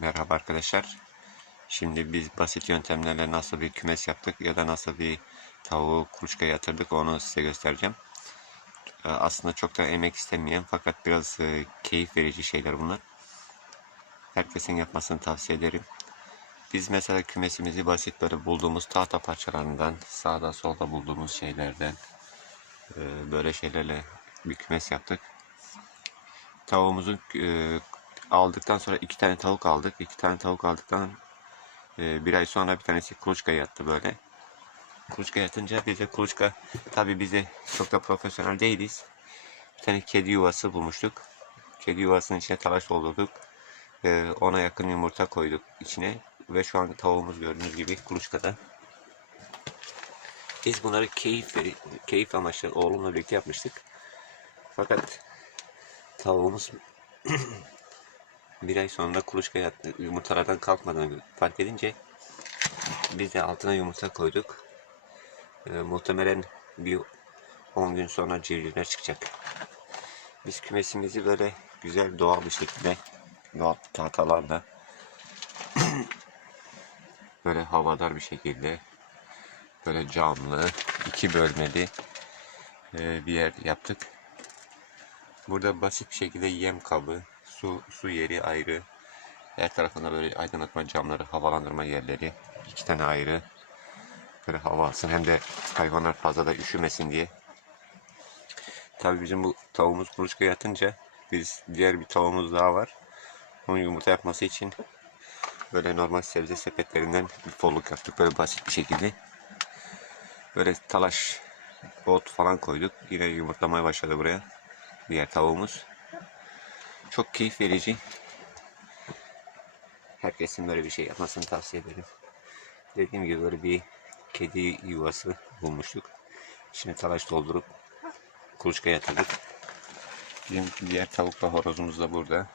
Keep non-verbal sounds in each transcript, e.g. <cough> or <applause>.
Merhaba arkadaşlar. Şimdi biz basit yöntemlerle nasıl bir kümes yaptık ya da nasıl bir tavuğu kuluçka yatırdık onu size göstereceğim. Ee, Aslında çok da emek istemeyen fakat biraz e, keyif verici şeyler bunlar. Herkesin yapmasını tavsiye ederim. Biz mesela kümesimizi basit böyle bulduğumuz tahta parçalarından, sağda solda bulduğumuz şeylerden e, böyle şeylerle bir kümes yaptık. Tavuğumuzu e, aldıktan sonra iki tane tavuk aldık. İki tane tavuk aldıktan e, bir ay sonra bir tanesi kuluçka yattı böyle. Kuluçka yatınca bize kuluçka tabi bize çok da profesyonel değiliz. Bir tane kedi yuvası bulmuştuk. Kedi yuvasının içine talaş doldurduk. E, ona yakın yumurta koyduk içine. Ve şu an tavuğumuz gördüğünüz gibi kuluçkada. Biz bunları keyif keyif amaçlı oğlumla birlikte yapmıştık. Fakat tavuğumuz <clears throat> bir ay sonra kuluçka yattı. Yumurtalardan kalkmadığını fark edince biz de altına yumurta koyduk. Ee, muhtemelen bir 10 gün sonra civcivler çıkacak. Biz kümesimizi böyle güzel doğal bir şekilde doğal tahtalarla <clears throat> böyle havadar bir şekilde böyle camlı iki bölmeli e, bir yer yaptık. Burada basit bir şekilde yem kabı, su su yeri ayrı. Her tarafında böyle aydınlatma camları, havalandırma yerleri iki tane ayrı. Böyle hava alsın hem de hayvanlar fazla da üşümesin diye. Tabii bizim bu tavuğumuz kuluçka yatınca biz diğer bir tavuğumuz daha var. Onun yumurta yapması için böyle normal sebze sepetlerinden bir folluk yaptık. Böyle basit bir şekilde. Böyle talaş, ot falan koyduk. Yine yumurtlamaya başladı buraya. Diğer tavuğumuz. Çok keyif verici. Herkesin böyle bir şey yapmasını tavsiye ederim. Dediğim gibi böyle bir kedi yuvası bulmuştuk. İçine talaş doldurup kuluçka yatırdık. Bizim diğer tavukla horozumuz da burada.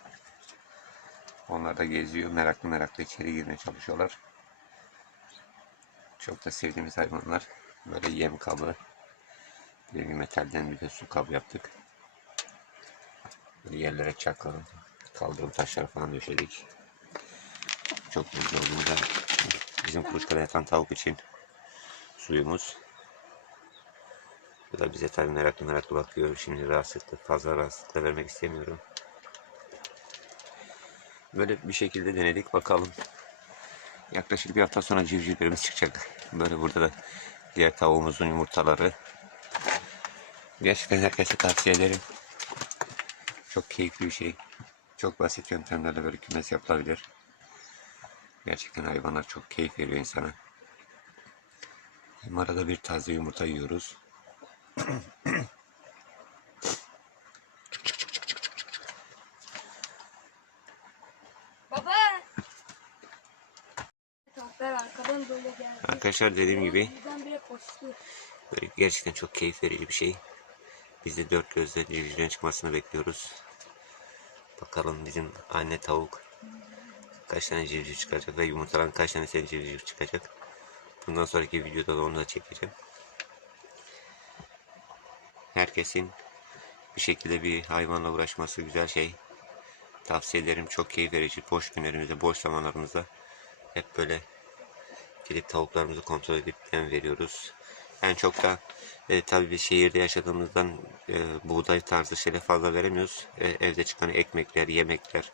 Onlar da geziyor. Meraklı meraklı içeri girmeye çalışıyorlar. Çok da sevdiğimiz hayvanlar. Böyle yem kabı. Bir metalden bir de su kabı yaptık. Yerlere çakalım. Kaldırım taşları falan döşedik. Çok güzel oldu. Da bizim kuluçkada yatan tavuk için suyumuz. Bu da bize tabii meraklı meraklı bakıyor. Şimdi rahatsızlıkla fazla rahatsızlıkla vermek istemiyorum. Böyle bir şekilde denedik bakalım. Yaklaşık bir hafta sonra civcivlerimiz çıkacak. Böyle burada da diğer tavuğumuzun yumurtaları. Gerçekten herkese tavsiye ederim. Çok keyifli bir şey. Çok basit yöntemlerle böyle kümes yapılabilir. Gerçekten hayvanlar çok keyif veriyor insana. Hem arada bir taze yumurta yiyoruz. Baba. Arkadaşlar dediğim gibi böyle gerçekten çok keyif verici bir şey. Biz de dört gözle civcivlerin çıkmasını bekliyoruz. Bakalım bizim anne tavuk kaç tane civciv çıkacak ve yumurtadan kaç tane sen civciv çıkacak. Bundan sonraki videoda da onu da çekeceğim. Herkesin bir şekilde bir hayvanla uğraşması güzel şey. Tavsiye ederim. Çok keyif verici. Boş günlerimizde, boş zamanlarımızda hep böyle gidip tavuklarımızı kontrol edip yem veriyoruz. En çok da e, tabii bir şehirde yaşadığımızdan e, buğday tarzı şeyler fazla veremiyoruz. E, evde çıkan ekmekler, yemekler,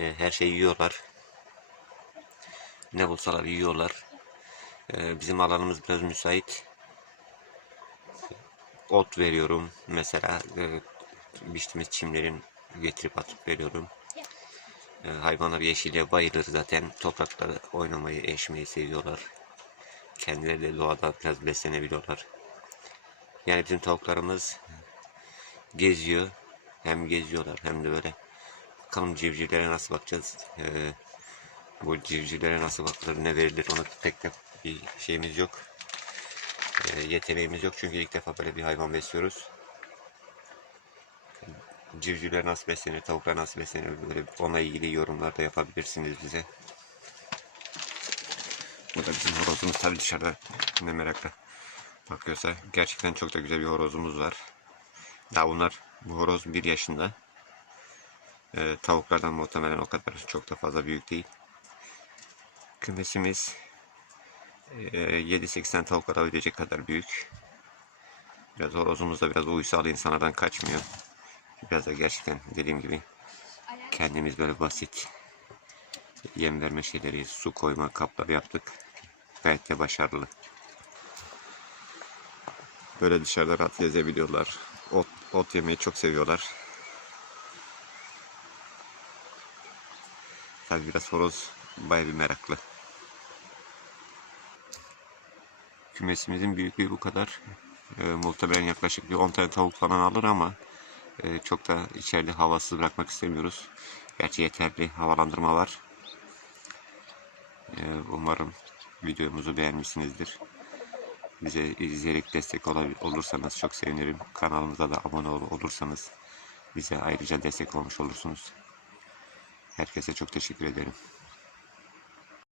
e, her şeyi yiyorlar. Ne bulsalar yiyorlar. E, bizim alanımız biraz müsait. Ot veriyorum mesela. E, biçtiğimiz çimlerin getirip atıp veriyorum. E, hayvanlar yeşile bayılır zaten. Toprakta oynamayı, eşmeyi seviyorlar. Kendileri de doğada biraz beslenebiliyorlar. Yani bizim tavuklarımız geziyor. Hem geziyorlar hem de böyle. Bakalım civcivlere nasıl bakacağız. Ee, bu civcivlere nasıl bakılır, ne verilir ona pek de bir şeyimiz yok. Ee, yeteneğimiz yok çünkü ilk defa böyle bir hayvan besliyoruz. Civcivler nasıl beslenir, tavuklar nasıl beslenir böyle ona ilgili yorumlar da yapabilirsiniz bize. Bu da bizim horozumuz tabii dışarıda ne merakla bakıyorsa gerçekten çok da güzel bir horozumuz var. Daha bunlar bu horoz bir yaşında. Ee, tavuklardan muhtemelen o kadar çok da fazla büyük değil. Kümesimiz e, 7-8 tane tavuk alabilecek kadar büyük. Biraz horozumuz da biraz uysal insanlardan kaçmıyor. Biraz da gerçekten dediğim gibi kendimiz böyle basit yem verme şeyleri, su koyma kapları yaptık. Gayet de başarılı. Böyle dışarıda rahat gezebiliyorlar. Ot, ot yemeyi çok seviyorlar. Tabi biraz horoz baya bir meraklı. Kümesimizin büyüklüğü bu kadar. Ee, muhtemelen yaklaşık bir 10 tane tavuk falan alır ama e, çok da içeride havasız bırakmak istemiyoruz. Gerçi yeterli havalandırma var. Ee, umarım videomuzu beğenmişsinizdir. Bize izleyerek destek olursanız çok sevinirim. Kanalımıza da abone ol- olursanız bize ayrıca destek olmuş olursunuz. Herkese çok teşekkür ederim.